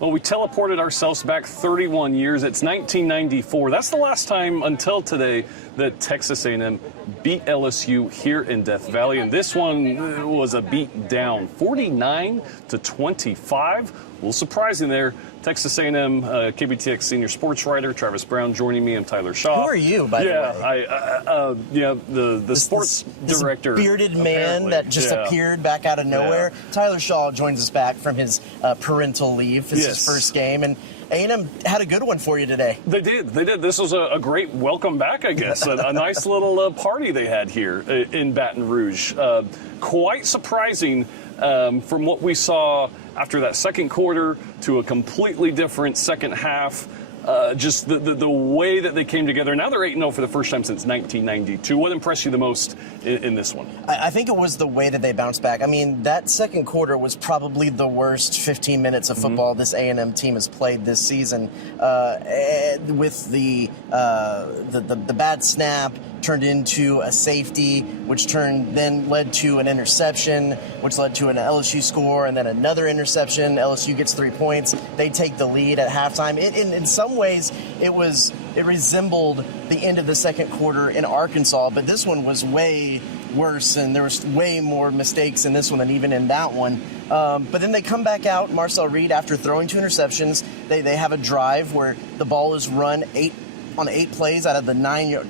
Well, we teleported ourselves back 31 years. It's 1994. That's the last time until today that Texas A&M beat LSU here in Death Valley. And this one was a beat down, 49-25. A little surprising there. Texas A&M, KBTX senior sports writer Travis Brown joining me. I'm Tyler Shaw. Who are you, by the way? The sports director. This bearded man that just appeared back out of nowhere. Yeah. Tyler Shaw joins us back from his parental leave. This is his first game, and A&M had a good one for you today. They did. This was a great welcome back, I guess. a nice little party they had here in Baton Rouge. Quite surprising from what we saw after that second quarter to a completely different second half. Just the way that they came together. Now they're 8-0 for the first time since 1992. What impressed you the most in this one? I think it was the way that they bounced back. I mean, that second quarter was probably the worst 15 minutes of football this A&M team has played this season. With the bad snap turned into a safety, which then led to an interception, which led to an LSU score, and then another interception. LSU gets 3 points. They take the lead at halftime. In some ways, it resembled the end of the second quarter in Arkansas, but this one was way worse, and there was way more mistakes in this one than even in that one. But then they come back out. Marcel Reed, after throwing 2 interceptions, they have a drive where the ball is run 8 plays out of the 9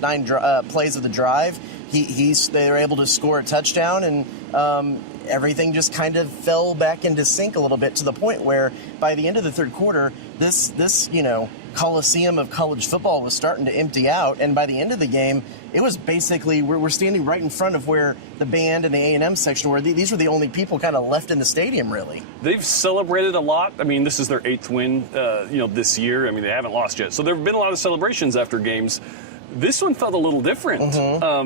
plays of the drive. They were able to score a touchdown, and everything just kind of fell back into sync a little bit, to the point where by the end of the third quarter, this coliseum of college football was starting to empty out. And by the end of the game, it was basically, we're standing right in front of where the band and the A&M section were. These were the only people kind of left in the stadium, really. They've celebrated a lot. I mean, this is their 8th win, this year. I mean, they haven't lost yet. So there have been a lot of celebrations after games. This one felt a little different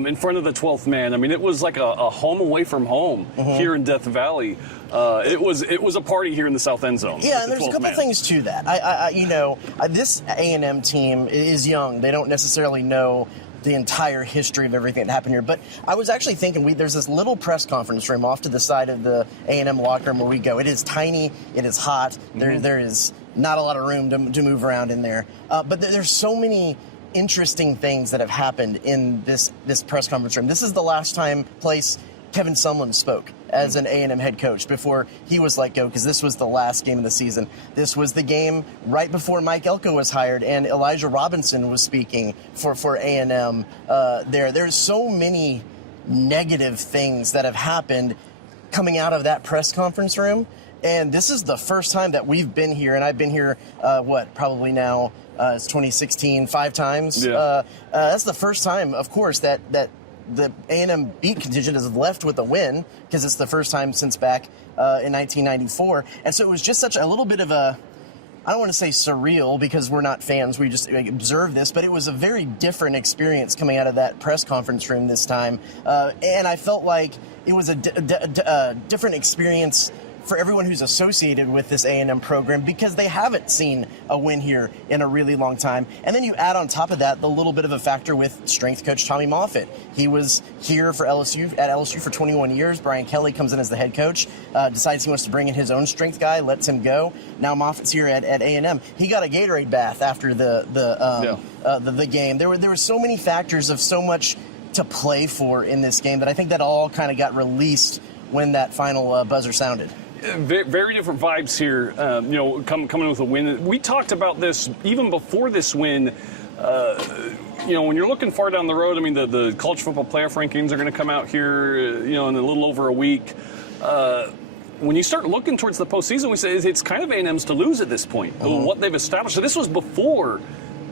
in front of the 12th man. I mean, it was like a home away from home here in Death Valley. It was a party here in the South End Zone. Yeah, and there's a couple things to that. This A&M team is young. They don't necessarily know the entire history of everything that happened here. But I was actually thinking, there's this little press conference room off to the side of the A&M locker room where we go. It is tiny. It is hot. There is not a lot of room to move around in there. But there's so many interesting things that have happened in this press conference room. This is the last place Kevin Sumlin spoke as an A&M head coach before he was let go, because this was the last game of the season. This was the game right before Mike Elko was hired and Elijah Robinson was speaking for A&M. There's so many negative things that have happened coming out of that press conference room. And this is the first time that we've been here, and I've been here, probably now, it's 2016, 5 times. Yeah. That's the first time, of course, that the A&M beat contingent is left with a win, because it's the first time since back in 1994. And so it was just such a little bit of I don't want to say surreal, because we're not fans, we just observe this, but it was a very different experience coming out of that press conference room this time. And I felt like it was a different experience for everyone who's associated with this A&M program, because they haven't seen a win here in a really long time. And then you add on top of that the little bit of a factor with strength coach Tommy Moffitt. He was here for LSU for 21 years. Brian Kelly comes in as the head coach, decides he wants to bring in his own strength guy, lets him go. Now Moffitt's here at A&M. He got a Gatorade bath after the game. There were so many factors of so much to play for in this game that I think that all kind of got released when that final buzzer sounded. Very different vibes here, coming with a win. We talked about this even before this win. When you're looking far down the road, I mean, the college football playoff rankings are going to come out here, in a little over a week. When you start looking towards the postseason, we say it's kind of A&M's to lose at this point, what they've established. So this was before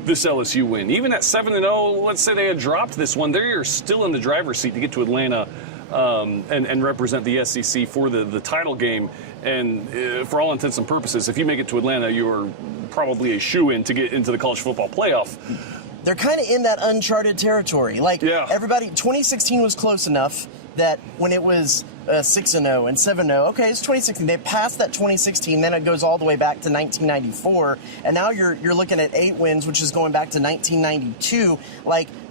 this LSU win. Even at 7-0, let's say they had dropped this one, they're still in the driver's seat to get to Atlanta and represent the SEC for the title game. And for all intents and purposes, if you make it to Atlanta, you're probably a shoo-in to get into the college football playoff. They're kind of in that uncharted territory. Everybody, 2016 was close enough that when it was 6-0 and 7-0, okay, it's 2016. They passed that 2016, then it goes all the way back to 1994, and now you're looking at 8 wins, which is going back to 1992.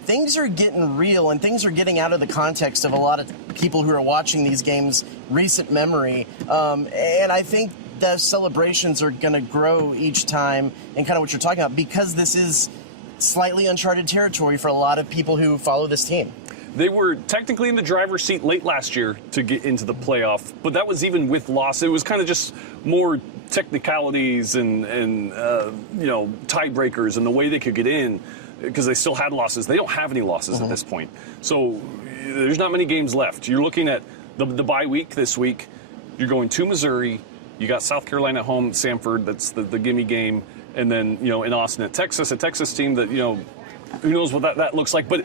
Things are getting real, and things are getting out of the context of a lot of people who are watching these games, recent memory. And I think those celebrations are going to grow each time, and kind of what you're talking about, because this is slightly uncharted territory for a lot of people who follow this team. They were technically in the driver's seat late last year to get into the playoff, but that was even with loss. It was kind of just more technicalities and tiebreakers and the way they could get in, because they still had losses. They don't have any losses at this point. So there's not many games left. You're looking at the bye week this week. You're going to Missouri. You got South Carolina at home, Samford. That's the gimme game. And then, in Austin at Texas, a Texas team that, who knows what that looks like. But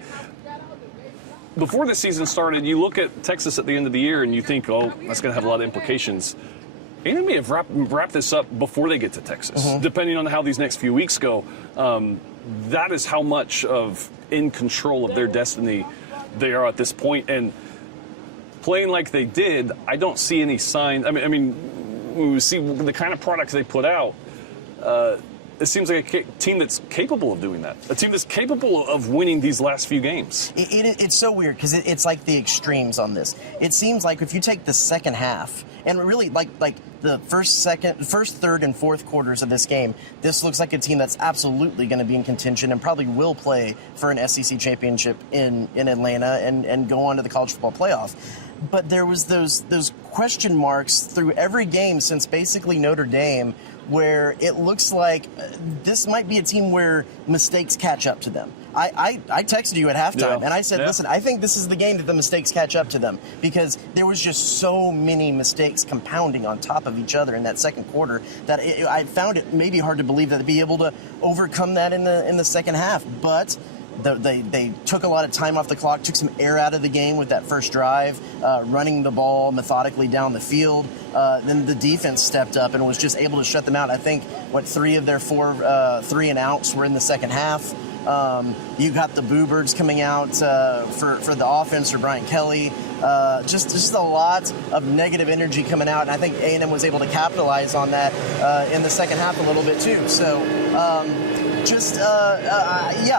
before the season started, you look at Texas at the end of the year and you think, oh, that's going to have a lot of implications. And they may have wrapped this up before they get to Texas, depending on how these next few weeks go. That is how much of in control of their destiny they are at this point. And playing like they did, I don't see any sign. I mean, when we see the kind of products they put out, it seems like a team that's capable of doing that. A team that's capable of winning these last few games. It's so weird because it's like the extremes on this. It seems like if you take the second half and really like the first, third, and fourth quarters of this game, this looks like a team that's absolutely going to be in contention and probably will play for an SEC championship in Atlanta and go on to the college football playoff. But there was those question marks through every game since basically Notre Dame, where it looks like this might be a team where mistakes catch up to them. I texted you at halftime, and I said, listen, I think this is the game that the mistakes catch up to them, because there was just so many mistakes compounding on top of each other in that second quarter that I found it maybe hard to believe that they'd be able to overcome that in the second half. But they took a lot of time off the clock, took some air out of the game with that first drive, running the ball methodically down the field. Then the defense stepped up and was just able to shut them out. I think, 3 of their 4 3-and-outs were in the second half. You got the Boo Birds coming out for the offense, or Brian Kelly. Just a lot of negative energy coming out, and I think A&M was able to capitalize on that in the second half a little bit too. So,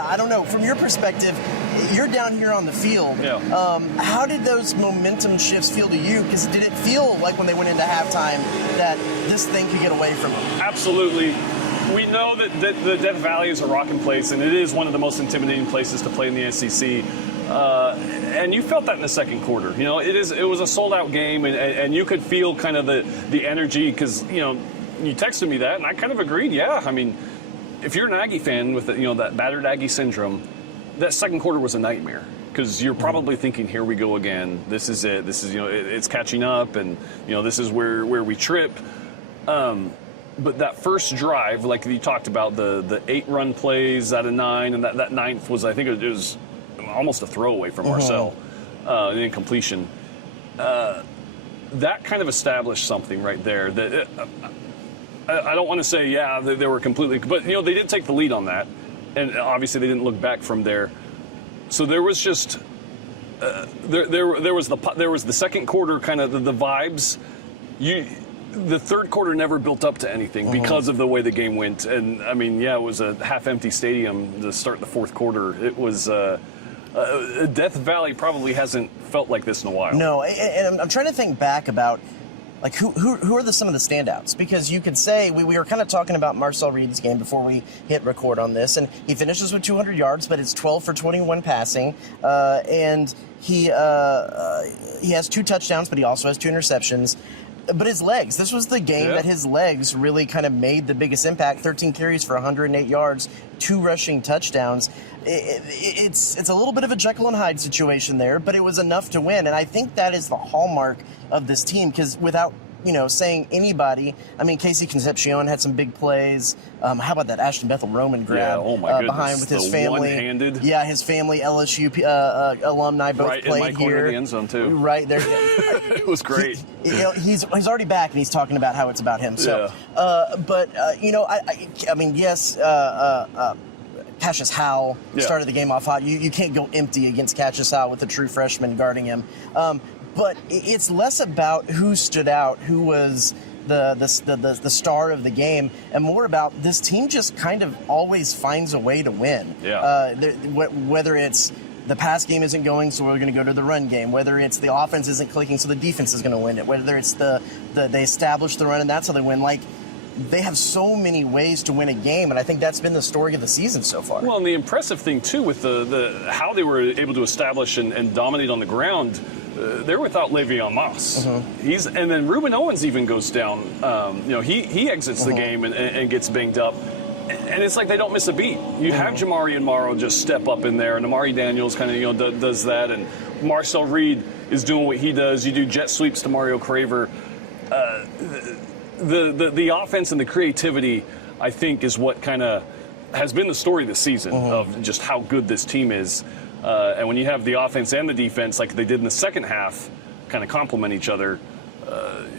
I don't know. From your perspective, you're down here on the field. Yeah. How did those momentum shifts feel to you? Because did it feel like when they went into halftime that this thing could get away from them? Absolutely. We know that the Death Valley is a rocking place, and it is one of the most intimidating places to play in the SEC. And you felt that in the second quarter. It was a sold-out game, and you could feel kind of the energy, because you texted me that, and I kind of agreed. Yeah, I mean, if you're an Aggie fan with that battered Aggie syndrome, that second quarter was a nightmare, because you're probably thinking, here we go again. This is it. This is it's catching up, and this is where we trip. But that first drive, like you talked about, the 8-run plays out of 9, and that 9th was, I think it was almost a throwaway from Marcel, an incompletion. That kind of established something right there. That I don't want to say, they were completely, but they did take the lead on that, and obviously they didn't look back from there. So there was just there was the second quarter kind of the vibes. The third quarter never built up to anything because of the way the game went. And, I mean, it was a half-empty stadium to start the fourth quarter. It was Death Valley probably hasn't felt like this in a while. No, and I'm trying to think back about, like, who are some of the standouts? Because you could say, we were kind of talking about Marcel Reed's game before we hit record on this, and he finishes with 200 yards, but it's 12 for 21 passing, and he has 2 touchdowns, but he also has 2 interceptions. But his legs, this was the game that his legs really kind of made the biggest impact. 13 carries for 108 yards, 2 rushing touchdowns. It's a little bit of a Jekyll and Hyde situation there, but it was enough to win. And I think that is the hallmark of this team, because without saying anybody, I mean, Casey Concepcion had some big plays. How about that Ashton Bethel Roman grab behind with his family? One-handed. Yeah, his family, LSU alumni, both played Mike here. Horner in the end zone too. Right there. It was great. He's already back, and he's talking about how it's about him. So, I mean, yes. Cassius Howell started the game off hot. You can't go empty against Cassius Howell with a true freshman guarding him. But it's less about who stood out, who was the star of the game, and more about this team just kind of always finds a way to win. Yeah. Whether it's the pass game isn't going, so we're going to go to the run game. Whether it's the offense isn't clicking, so the defense is going to win it. Whether it's they establish the run and that's how they win. Like, they have so many ways to win a game, and I think that's been the story of the season so far. Well, and the impressive thing too with the how they were able to establish and dominate on the ground, they're without Le'Veon Moss. And then Reuben Owens even goes down. He exits the game and gets banged up. And it's like they don't miss a beat. You have Jamari and Morrow just step up in there, and Amari Daniels kind of does that, and Marcel Reed is doing what he does. You do jet sweeps to Mario Craver. The offense and the creativity, I think, is what kind of has been the story this season of just how good this team is. And when you have the offense and the defense, like they did in the second half, kind of complement each other,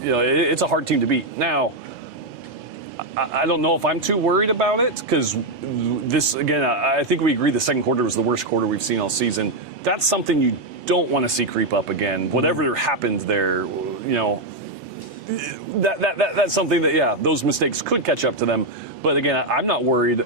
it's a hard team to beat. Now, I don't know if I'm too worried about it because this, again, I think we agree the second quarter was the worst quarter we've seen all season. That's something you don't want to see creep up again. Whatever happened there, that's something that, those mistakes could catch up to them. But again, I'm not worried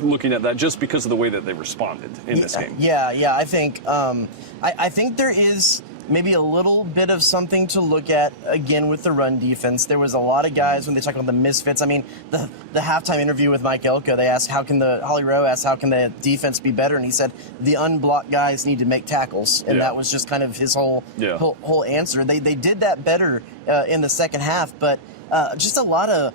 looking at that just because of the way that they responded in this game. Yeah. I think I think there is maybe a little bit of something to look at again with the run defense. There was a lot of guys when they talk about the misfits. I mean, the halftime interview with Mike Elko, they asked Holly Rowe asked how can the defense be better, and he said the unblocked guys need to make tackles, and that was just kind of his whole answer. They did that better in the second half, but just a lot of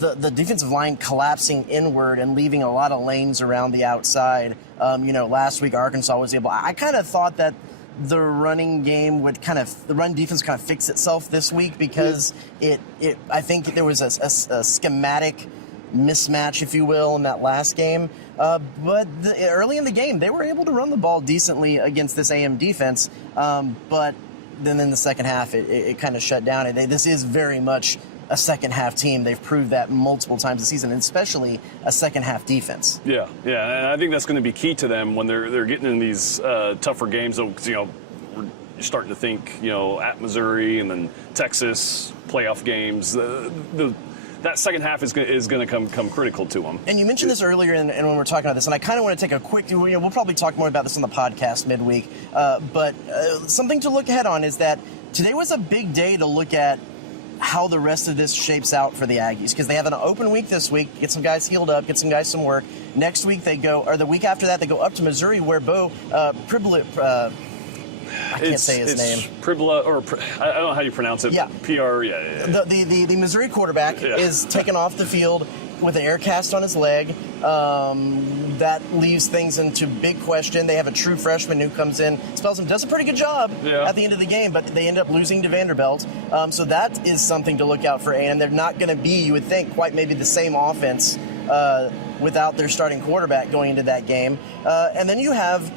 the defensive line collapsing inward and leaving a lot of lanes around the outside. Last week Arkansas was able. I kind of thought that the running game the run defense kind of fix itself this week because I think there was a schematic mismatch, if you will, in that last game. But early in the game, they were able to run the ball decently against this AM defense. But then in the second half, it kind of shut down. This is very much a second half team. They've proved that multiple times this season, and especially a second half defense. Yeah, and I think that's going to be key to them when they're getting in these tougher games. Because we're starting to think at Missouri and then Texas playoff games. That second half is going to come critical to them. And you mentioned this earlier, and when we're talking about this, and I kind of want to take a quick. We'll probably talk more about this on the podcast midweek. But something to look ahead on is that today was a big day to look at how the rest of this shapes out for the Aggies, because they have an open week this week, get some guys healed up, get some guys some work. Next week the week after that, they go up to Missouri where Bo Pribula, I can't say his name. Pribula, or I don't know how you pronounce it. Yeah. PR, The Missouri quarterback is taken off the field with an air cast on his leg. That leaves things into big question. They have a true freshman who comes in, spells him, does a pretty good job at the end of the game, but they end up losing to Vanderbilt. So that is something to look out for A&M. They're not going to be, you would think, quite maybe the same offense without their starting quarterback going into that game. And then you have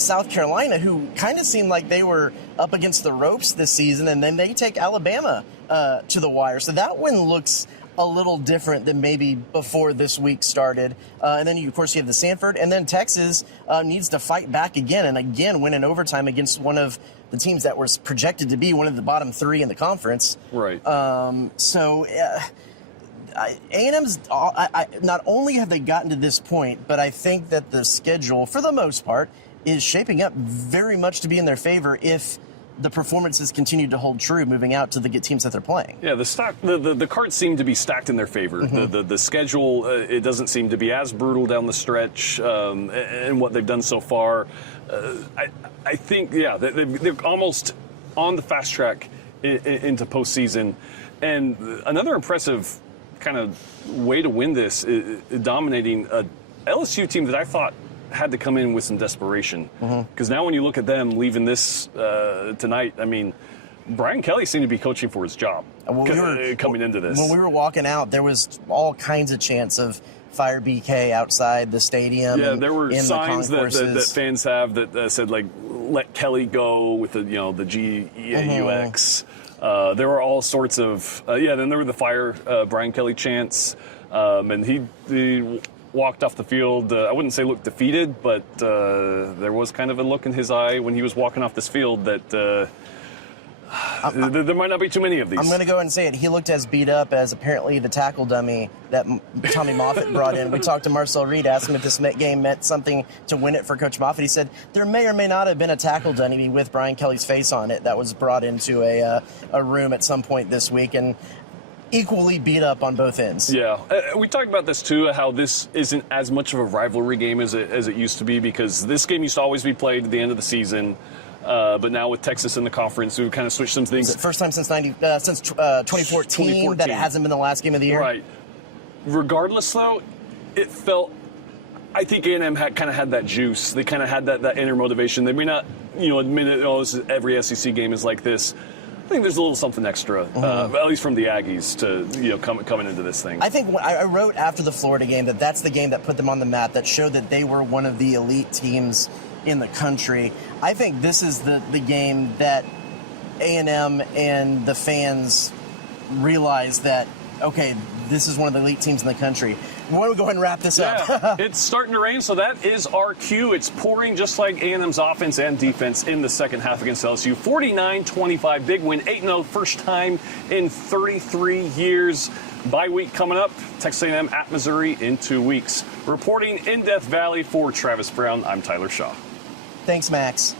South Carolina, who kind of seemed like they were up against the ropes this season, and then they take Alabama to the wire. So that one looks a little different than maybe before this week started. And then, of course, you have the Sanford. And then Texas needs to fight back again and again win in overtime against one of the teams that was projected to be one of the bottom three in the conference. Right. A&M's, not only have they gotten to this point, but I think that the schedule, for the most part, is shaping up very much to be in their favor if the performances continue to hold true moving out to the teams that they're playing. Yeah, the cards seem to be stacked in their favor. The schedule, it doesn't seem to be as brutal down the stretch and what they've done so far. I think, they're almost on the fast track into postseason. And another impressive kind of way to win this is dominating a LSU team that I thought had to come in with some desperation, because now when you look at them leaving this tonight, I mean, Brian Kelly seemed to be coaching for his job coming into this. When we were walking out, there was all kinds of chants of fire BK outside the stadium. Yeah, there were signs that fans have that said, like, let Kelly go with the the GEAUX. There were all sorts of then there were the fire Brian Kelly chants, and he walked off the field. I wouldn't say looked defeated, but there was kind of a look in his eye when he was walking off this field that There might not be too many of these. I'm going to go ahead and say it. He looked as beat up as apparently the tackle dummy that Tommy Moffitt brought in. We talked to Marcel Reed, asked him if this game meant something to win it for Coach Moffitt. He said there may or may not have been a tackle dummy with Brian Kelly's face on it that was brought into a room at some point this week, and equally beat up on both ends. Yeah. We talked about this, too, how this isn't as much of a rivalry game as it used to be, because this game used to always be played at the end of the season. But now with Texas in the conference, we've kind of switched some things. First time since 2014 that it hasn't been the last game of the year. Right. Regardless, though, it felt. I think A&M kind of had that juice. They kind of had that inner motivation. They may not, admit it. Oh, every SEC game is like this. I think there's a little something extra, at least from the Aggies, to coming into this thing. I think I wrote after the Florida game that's the game that put them on the map, that showed that they were one of the elite teams in the country. I think this is the game that A&M and the fans realize that, okay, this is one of the elite teams in the country. Why don't we go ahead and wrap this up? It's starting to rain, so that is our cue. It's pouring just like A&M's offense and defense in the second half against LSU. 49-25, big win, 8-0, first time in 33 years. Bye week coming up, Texas A&M at Missouri in 2 weeks. Reporting in Death Valley for Travis Brown, I'm Tyler Shaw. Thanks, Max.